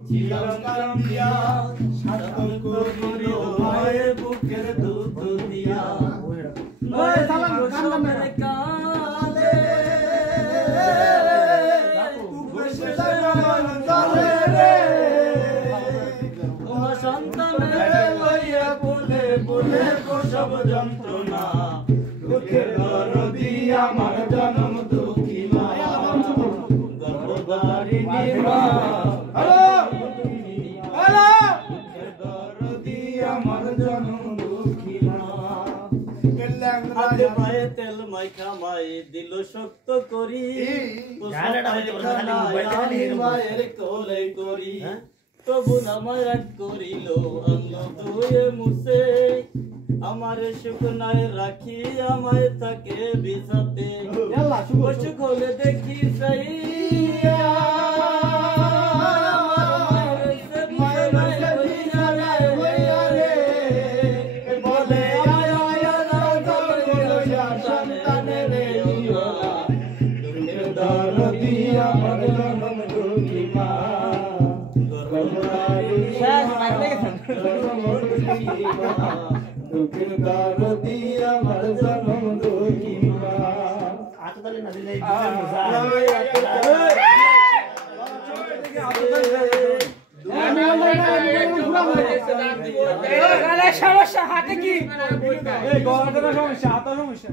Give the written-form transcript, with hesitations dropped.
ছিলাম কামিয়া সাতঙ্ক করিল মায়ের বুকের দুধ দিয়া ওই সালামের কালে বসে চলে রে তোমার সন্তানের লইয়া বলে বলে প্রসব যন্ত্রণা দুঃখের দরদি আমার জনম দুঃখী মা গর্ভধারিণী মা তেল মাইখা মাই দিল শক্ত করি মায়ের কোলে করি তবু নামায় রাগ করিল অন্য ধুয়ে মুছে আমার শুকনায় রাখি আমায় থাকে বিছাতে সুখ হলে দেখি সেই দুঃখের দরদি আমার জনম দুঃখী মা আততালে না দিলে সমস্যা হাতে কি সমস্যা